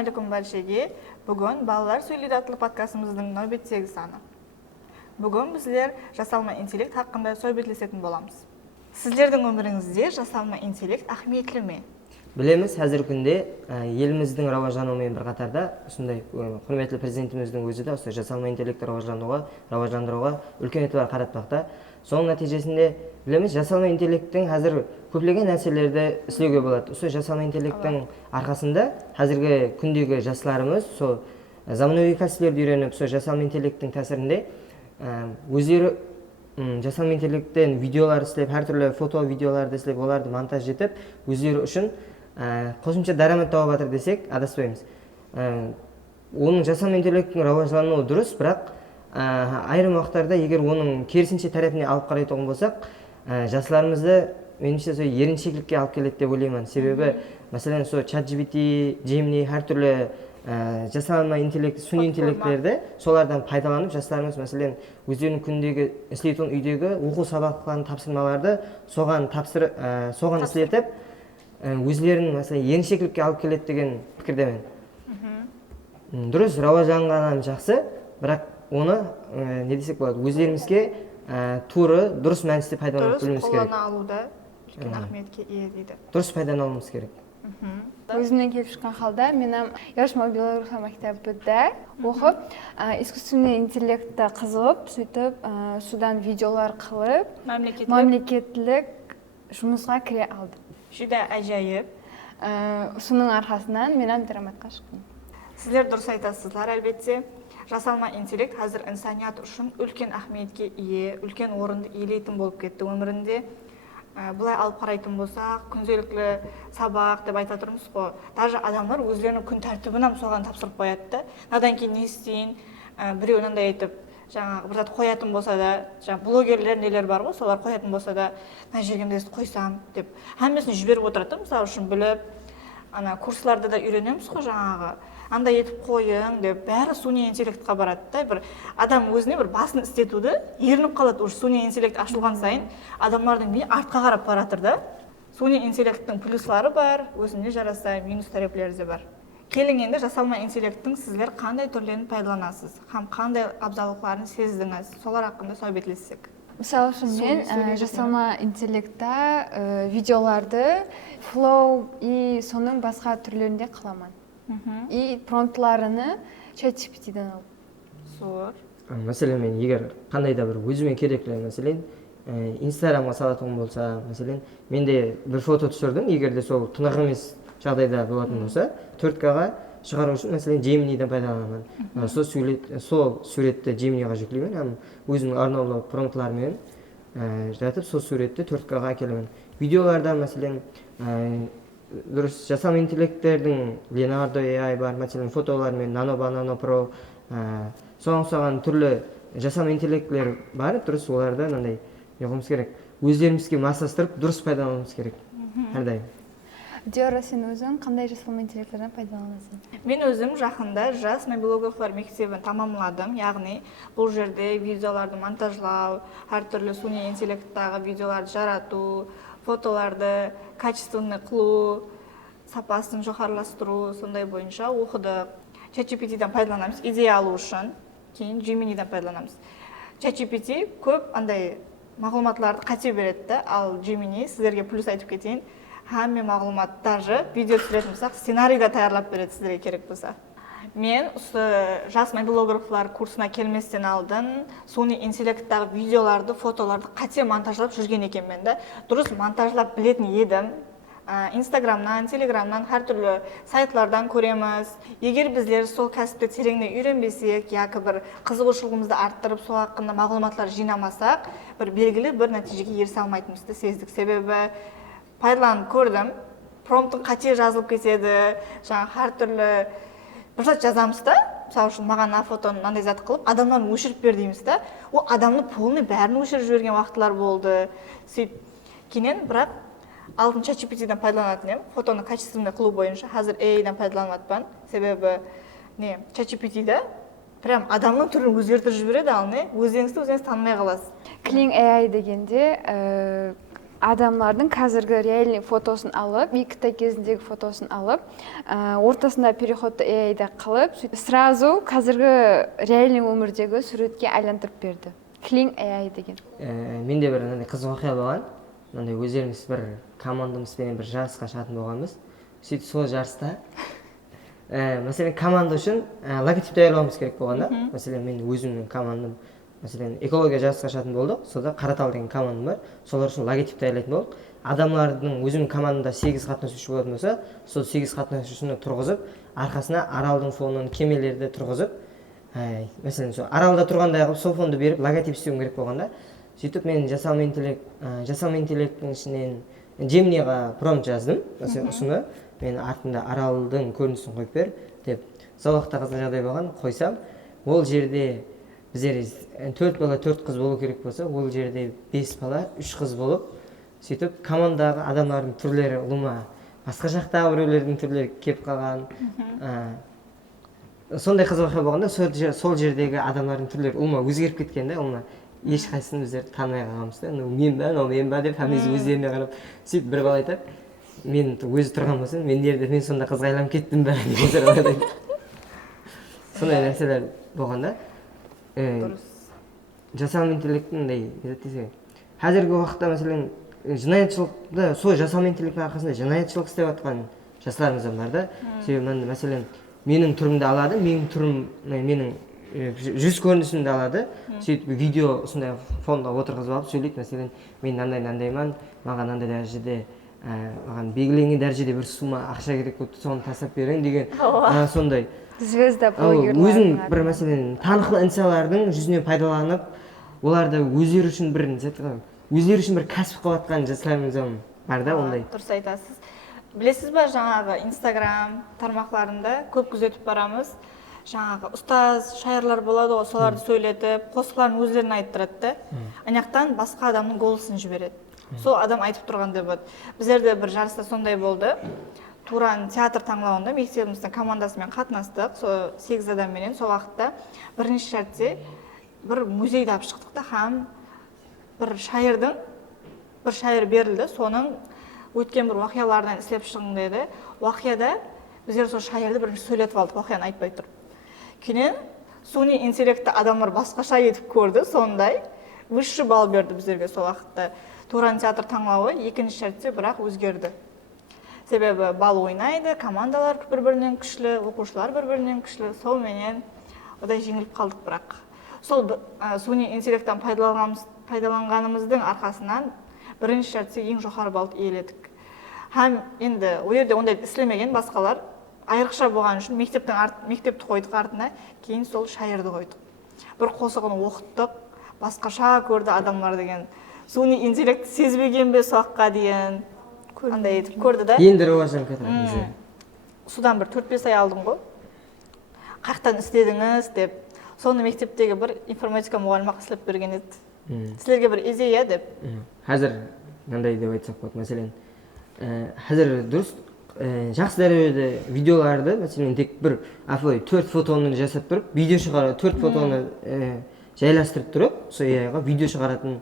Ассалаумағалейкум баршаға. Бүгін балалар сөйлейді атты подкастымыздың нәубеттегі саны. Бүгін біздер жасалма интеллект хақында сөйлесетін боламыз. Сіздердің өміріңізде жасалма интеллект ахметлі ме? Білеміз, қазіргі күнде еліміздің рауажануымен бір қатарда, осындай құрметті президентіміздің өзі де осы жасалма интеллектті рауажандыруға үлкен етібар қаратпақта. Соның нәтижесінде білеміз, жасалма интеллекттің қазір көптеген нәрселерді істеуге болады. Осы жасалма интеллекттің арқасында қазіргі күндегі жастарымыз сол заманауи кәсіптерді үйреніп, сол жасалма интеллекттің тәсірінде өздері жасалма интеллекттен видеолар істеп, әртүрлі фото видеоларды істеп, оларды монтаж етіп, өздері үшін қосымша дарамат тауып жатыр десек, адаспаймыз. Оның жасалма интеллекттің рауаждануы дұрыс, бірақ айрым уақыттарда егер оның керісінше тарапіне алып қарайтын болсақ, жастарымызды меніңше сол еріншектілікке алып келеді деп ойлаймын. Себебі, мәселен, сол ChatGPT, Gemini, әртүрлі жасалма интеллект, сүні интеллекттерді солардан пайдаланып, жастарымыз мәселен өздерінің күндегі істейтін үйдегі оқу сабақтарын тапсырмаларды соған істетіп, өздерінің мәселен еріншектілікке алып келеді деген пікірдемін. Дұрыс, рауажданғаны жақсы, бірақ оны не десек болады, өздерімізге туры дұрыс мәністе пайдаланып білуіміз керек. Дұрыс қолдана алуда үлкен ахметке ие дейді. Дұрыс пайдалануымыз керек. Өзімнен келіп шыққан халда менің Ярышма Белоруссия мектебінде оқып, искусственный интеллектті қызығып, сөйтіп, судан видеолар қылып, мемлекеттілік жұмысқа кіре алдым. Жүда әжайып. Соның арқасынан мен дараматқа шықтым. Сіздер дұрыс айтасыздар, әлбетте. Жасалма интеллект қазір инсаният үшін үлкен ахметке ие, үлкен орынды иелейтін болып кетті өмірінде. Бұлай алып қарайтын болсақ, күнделікті сабақ деп айта тұрмыз ғой. Даже адамдар өздерінің күн тәртібін соған тапсырып қояды да. Надан кейін не істейін, біреу мынандай айтып, жаңағы бір зат қоятын болса да, жаңағы блогерлер нелер бар ғой, солар қоятын болса да, мына жерге мындай қойсам деп, hammasini жіберіп отырады, мысалы үшін біліп, курсларда да үйренеміз ғой жаңағы. Андай етіп қойың деп, бәрі суни интеллектқа барады да, бір адам өзіне бір басын істетуді ерініп қалады. Уже суни интеллект ашылған сайын адамдардың миы артқа қарап баратыр да. Суни интеллекттің плюслары бар, өзіне жараса минус тараптары да бар. Келің енді жасалма интеллекттің сіздер қандай түрлерін пайдаланасыз, қандай абзалдықтарын сездіңіз, солар хақында сөйлессек. Мысалы үшін мен жасалма интеллектта видеоларды флоу и соның басқа түрлерінде қыламын. И промптларыны ChatGPT-ден алып. Зор. Мәселен, мен егер қандай да бір өзіме керекті, мәселен, Инстаграмға салатын болса, мәселен, менде бір фото түсірдім, егер де сол тынық емес жағдайда болатын болса, 4К-ға шығару үшін, мәселен, Gemini-ден пайдаланамын. Сол суретті Gemini-ға жүктеймін, өзімнің арнаулы промптларымен жатып, сол суретті 4К-ға әкелемін. Видеоларда, мәселен, дұрыс жасалма интеллекттердің Leonardo AI бар, мәселен, фотолармен Nano Pro, соған түрлі жасалма интеллектілер бар, дұрыс оларды мынандай неғымыз керек. Өздерімізге массастырып, дұрыс пайдалануымыз керек. Әрдайым. Диора, сен өзің қандай жасалма интеллекттерден пайдаланасың? Мен өзім жақында жас мобилографлар мектебін тамамладым, яғни бұл жерде видеоларды монтажлау, әртүрлі суни интеллекттағы видеоларды жарату, фотоларды качественно қылу, сапасын жоғарыластыру, сондай бойынша оқыдық. ChatGPT-ден пайдаланамыз, идея алу үшін, кейін Gemini-ден пайдаланамыз. ChatGPT көп андай мағлұматларды қате береді, ал Gemini сіздерге плюс айтып кетейін, hamma мағлұмат, даже видео түсіретін болсақ, сценарийді таярлап береді сіздерге керек болса. Мен жас мобилографлар курсына келместен алдын суни интеллекттағы видеоларды, фотоларды қате монтажлап жүрген екенмін да. Дұрыс монтажлап білетін едім. Инстаграмнан, телеграмнан, әртүрлі сайтлардан көреміз. Егер біздер сол кәсіпті тереңнен үйренбесек, яки бір қызығушылығымызды арттырып, сол хақында мағлұматлар жинамасақ, бір белгілі бір нәтижеге ерісе алмайтынымызды сездік. Себебі пайдаланып көрдім, промптың қате жазылып кетеді, жаңағы әртүрлі бір зат жазамыз да, мысалы үшін маған фотоны мынандай зат қылып, адамнан өшіріп бер дейміз да, ол адамның полный бәрін өшіріп жіберген уақытлар болды. Кейіннен бірақ алтын ChatGPT-ден пайдаланатын ем, фотоны качественный қылу бойынша, қазір AI-ден пайдаланатпын, себебі ChatGPT-де прям адамның түрін өзгертіп жібереді, ал өзіңізді танымай қаласыз. Clean AI дегенде адамдардың қазіргі реальный фотосын алып, екі кезіндегі фотосын алып, ортасында переходты AI-да қылып, сразу қазіргі реальный өмірдегі суретке айландырып берді. Clean AI деген. Менде бір қызық оқиға болған. Өздеріміз бір командамызбен бір жарысқа шығатын болғанбыз. Сөйтіп сол жарыста мәселен команда үшін логотип даярлауымыз керек болғанда, мәселен мен өзімнің командам, мәселен экология жарысқа шығатын болдық. Сонда Қаратал деген командам бар. Солар үшін логотип даярлайтын болдық. Адамдардың өзімнің командамда 8 қатысушы болатын болса, сол 8 қатысушыны тұрғызып, арқасына аралдың фонын, кемелерді тұрғызып, мәселен сол аралда тұрғандай қылып сол фонды беріп логотип істеуім керек болғанда, сөйтіп мен жасалма интеллекттің ішінен Gemini'ға промпт жаздым. Мәселен ұсыны мен артында аралдың көрінісін қойып бер деп. Сол уақытта қызық жағдай болған, қойсам, ол жерде біздер 4 бала 4 қыз болу керек болса, ол жерде 5 бала 3 қыз болып, сөйтіп командадағы адамдардың түрлері ұлыма, басқа жақтағы біреулердің түрлері кеп қалған. Сондай қызық оқиға болғанда, сол жердегі адамдардың түрлері ұлыма өзгеріп кеткен де, ұлыма ешқайсысын біздер танымай қалғанбыз да. Мен ба деп әмесі өздеріне қарап, сөйтіп бір бала айтады, мен өзі тұрған болсын, мен сонда қызға айланып кеттім бе деп. Сондай нәрселер болғанда, жасалма интеллекттің қазіргі уақытта мәселен жинаятшылықты, сол жасалма интеллекттің арқасында жинаятшылық істеп жатқан жастарымыз бар да. Себебі мәселен менің түрімді алады, менің жүз көрінісімді алады, сөйтіп видео сондай фонда отырғызып алып сөйлейді, мәселен мен нандайман, маған нандай дәрежеде, маған белгіленген дәрежеде бір сума ақша керек болып, соны тастап берің деген сондай Звезда блогерлар. Өзін бір мәселен танықлы инсалардың жүзінен пайдаланып, оларды өздері үшін бір кәсіп қылып жатқан жастарымыз бар да, ондай. Дұрыс айтасыз. Білесіз ба, жаңағы Instagram тармақтарында көп күзетіп барамыз. Жаңағы ұстаз, шайырлар болады ғой, соларды сөйлетіп, қосқыларын өздерін айттырады да. Аяқтан басқа адамның голосын жібереді. Сол адам айтып тұрғандай болады. Біздерде бір жарыста сондай болды. Туран театр таңлауында мектебіміздің командасымен қатынастық. Сол 8 адамменен сол уақытта бірінші шартте бір музейді алып шықтық та, һәм бір шайыр берілді. Соның өткен бір уақиялардан іздеп шығың деді. Уақияда біздер сол шайырды бірінші сөйлетіп алдық, уақияны айтпай тұрып. Кейін суни интеллектті адамдар басқаша етіп көрді, сондай высший балл берді біздерге сол уақытта. Туран театр таңлауы екінші шартте бірақ өзгерді. Себебі бал ойнайды, командалар бір-бірінен күшлі, оқушылар бір-бірінен күшлі, сол менен одай жеңіліп қалдық бірақ. Сол суни интеллекттен пайдаланғанымыздың арқасынан бірінші шартте ең жоғары балды иеледік. Һәм енді ол жерде ондай істемеген басқалар айрықша болған үшін мектепті қойдық артына, кейін сол шайырды қойдық. Бір қосығын оқыттық, басқаша көрді адамдар деген. Суни интеллект сезбеген бе соққа дейін, андай етіп көрді да. Енді рауажан кетірді. Судан бір 4-5 ай алдым ғой. Қақтан істедіңіз деп. Соны мектептегі бір информатика мұғалімі қысылып берген еді. Сіздерге бір идея деп. Қазір мынандай деп айтсақ болады, мәселен, қазір дұрыс жақсы дәрежеде видеоларды, мәселен тек бір 4 фотоны жасап тұрып, видео шығарып, 4 фотоны жайластырып тұрып, сол AI-ға видео шығаратын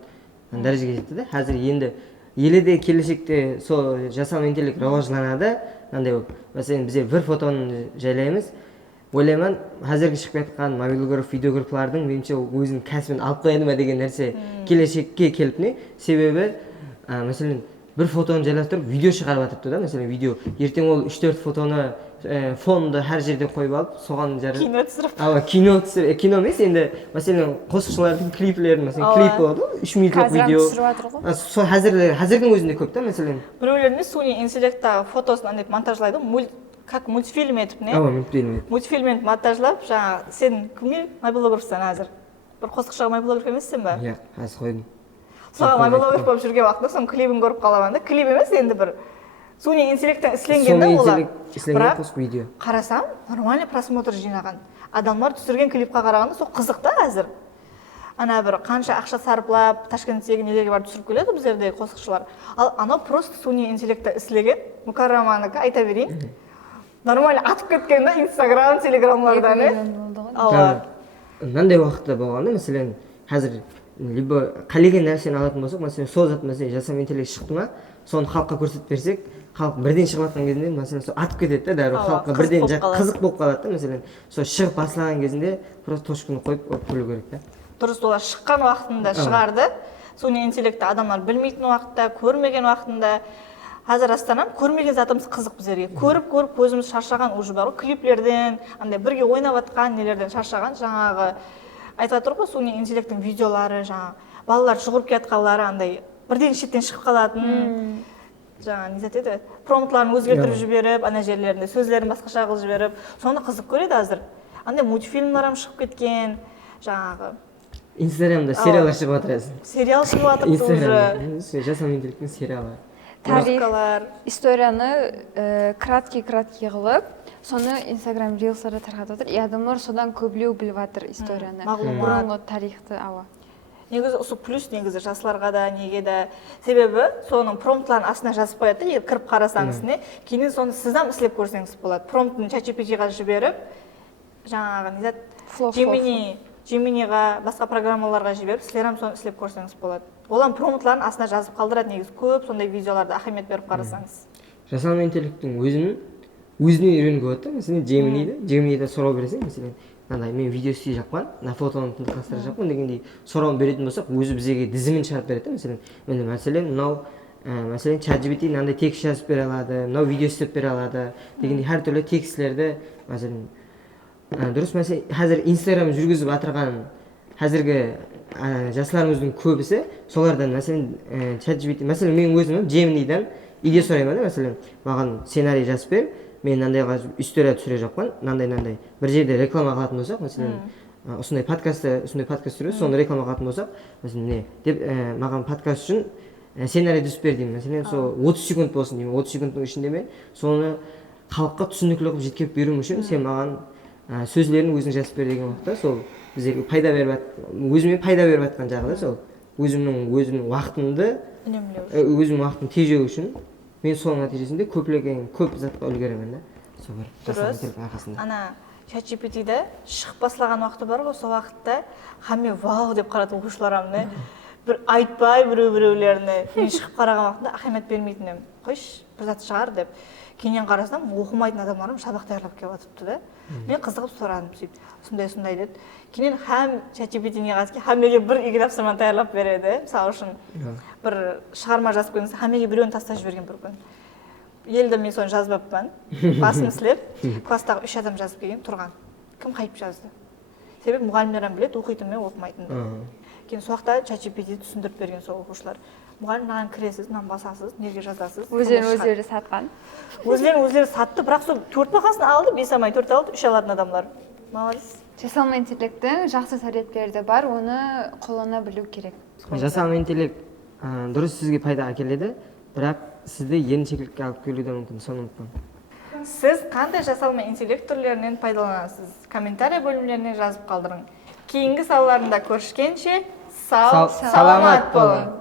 дәрежеге жетті де. Қазір енді елде келешекте сол жасалма интеллект рауажланады, мынандай болып. Мәселен біздер бір фотоны жайлаймыз. Ойлаймын, қазіргі шығып жатқан мобилограф, видеографлардың меніңше өзінің кәсібін алып қояды ма деген нәрсе келешекке келіп не? Себебі, мәселен, бір фотоны жайластырып, видео шығарып жатырды да, мәселен, видео. Ертең ол 3-4 фотоны фонды әр жерде қойып алып, соған жарып. Кино түсіріп. Кино түсіріп, кино емес, енді, мәселен, қосықшылардың клиплерін, мәселен, клип болады, 3 минутлық видео. Қазір түсіріп жатыр ғой. Сол қазірдің өзінде көп та, мәселен. Біреулеріне суни интеллекттағы фотосын андайды монтажлайды, как мультфильм етіп, не? Мультфильмен монтажлап, жаңа сен кімге мобилографсың қазір? Бір қосықшаға мобилограф емессің ба? Иә, қазір қойдым. Соған мобилограф болып жүрген уақытта соның клибін көріп қаламын да. Клип емес, енді бір суни интеллекттен ісленген да олар. Бірақ қарасам, нормальный просмотр жинаған. Адамдар түсірген клипқа қарағанда сол қызық та қазір. Ана бір қанша ақша сарпылап, Ташкенттегі нелерге барып түсіріп келеді біздердегі қосықшылар. Ал анау просто суни интеллектті ісілеген, Мукарраманікі айта берейін. Нормально атып кеткен да Инстаграм, Телеграмлардан. Мынандай уақытта болғанда, мәселен, қазір либо қалеген нәрсені алатын болсақ, мәселен сол зат мәселен жасанды интеллект шықты ма, соны халыққа көрсетіп берсек, халық бірден шығып жатқан кезінде мәселен сол атып кетеді да, дәрі халыққа бірден қызық болып қалады да, мәселен сол шығып басылған кезінде просто точканы қойып күлу керек та. Дұрыс, олар шыққан уақытында шығарды, соны интеллектті адамдар білмейтін уақытта, көрмеген уақытында. Қазір астанам көрмеген затымыз қызық бізерге. Көріп көзіміз шаршаған уже бар ғой, клиплерден, андай бірге ойнап жатқан нелерден шаршаған. Жаңағы айтып жатыр ғой, соны интеллекттің видеолары, жаңағы балалар жүгіріп кетқанлары андай бірден шеттен шығып қалатын. Жаңа не еді, промптларын өзгертіп жіберіп, ана жерлерінде сөздерін басқаша қылып жіберіп, соны қызық көреді қазір. Андай мультфильмларым шығып кеткен, жаңағы Инстаграмда сериалдар шығып жатыр. Сериал шығып жатыр уже. Жасанды интеллекттің сериалы. Тарих, историяны краткий қылып, соны Instagram рилстарда тарқатып отыр. Адамдар содан көбілеу біліп жатыр историяны. Бұрынғы тарихты, ауа. Негізі осы плюс негізі жастарға да, неге де. Себебі соның промптларын астына жазып қояды, егер кіріп қарасаңыз не, кейін соны сіздан істеп көрсеңіз болады. Промптын ChatGPT-ға жіберіп, жаңағы Gemini'ға, басқа программаларға жіберіп, сіздерім соны істеп көрсеңіз болады. Олар промптларын астына жазып қалдырады, негізі көп сондай видеоларды ахемет беріп қарасаңыз. Жасанды интеллекттің өзіне үйренуге болады. Мәселен, Gemini'ді сұрау бересің, мәселен, мынандай мен видео істей жақпан, мына фотоны тыңдастыра жақпан дегендей сұрауын беретін болсақ, өзі бізге тізімін шығарып береді. Мәселен, мәселен ChatGPT мынандай текст жазып бере алады, мынау видео істеп бере алады дегендей әртүрлі текстілерді, мәселен, дұрыс, мәселен, қазір Instagram жүргізіп отырған қазіргі жастарымыздың көбісі солардан, мәселен, ChatGPT, мәселен, мен өзім Gemini'дан идея сұраймын, мәселен, маған сценарий жазып бер, мен мынандайға история түсіре жақпан, мынандай бір жерде реклама қылатын болсақ, мәселен, осындай подкаст түсіріп, соны реклама қылатын болсақ, мәселен, не деп маған подкаст үшін сценарий түсіп бер деймін, мәселен, сол 30 секунд болсын деймін, 30 секундтың ішінде мен соны халыққа түсінікті қылып жеткізіп беру үшін сен маған сөздерін өзің жазып бер деген уақытта, сол бізге өзіме пайда беріп жатқан жағы да, сол өзімнің уақытымды өзімнің уақытымды тежеу үшін мен соның нәтижесінде көп затқа үлгеремін да. Сол бір жасанды интеллекттің арқасында. Ана ChatGPT-де шығып басылған уақыты бар ғой, сол уақытта хаме вау деп қарады оқушыларымны. Бір айтпай біреулеріне мен шығып қараған уақытта ахемет бермейтінім. Қойшы, бір зат шығар деп. Кейіннен қарасам, оқымайтын адамдарым сабақ даярлап келіп жатыпты да. Мен қызығып сұрадым, сондай деді. Кейіннен һәм ChatGPT-ге қатысты һәмеге бір игі тапсырманы даярлап береді. Мысалы үшін бір шығарма жазып қойыңыз, һәмеге біреуін тастап жіберген бір күн. Елді мен соны жазбаппын, басым сілеп, кластағы 3 адам жазып келген тұрған. Кім қайып жазды? Себебі мұғалімдерден біледі, оқитын мен оқымайтынды. Кейін сол уақытта ChatGPT түсіндіріп берген сол оқушылар. Мұғалім мынаған кіресіз, мынаны басасыз, неге жазасыз? Өздері сатқан. Өздері сатты, бірақ сол 4 бағасын алды, 5 алмай 4 алды, 3 алатын адамдар. Молодец. Жасанды интеллекттің жақсы советлері де бар, оны қолдана білу керек. Жасанды интеллект дұрыс сізге пайда әкеледі, бірақ сізді еріншектілікке алып келуі де мүмкін, соны ұмытпаңыз. Сіз қандай жасалма интеллект түрлерінен пайдаланасыз? Комментарий бөлімдеріне жазып қалдырың. Кейінгі салаларында көрішкенше сау, саламат болың.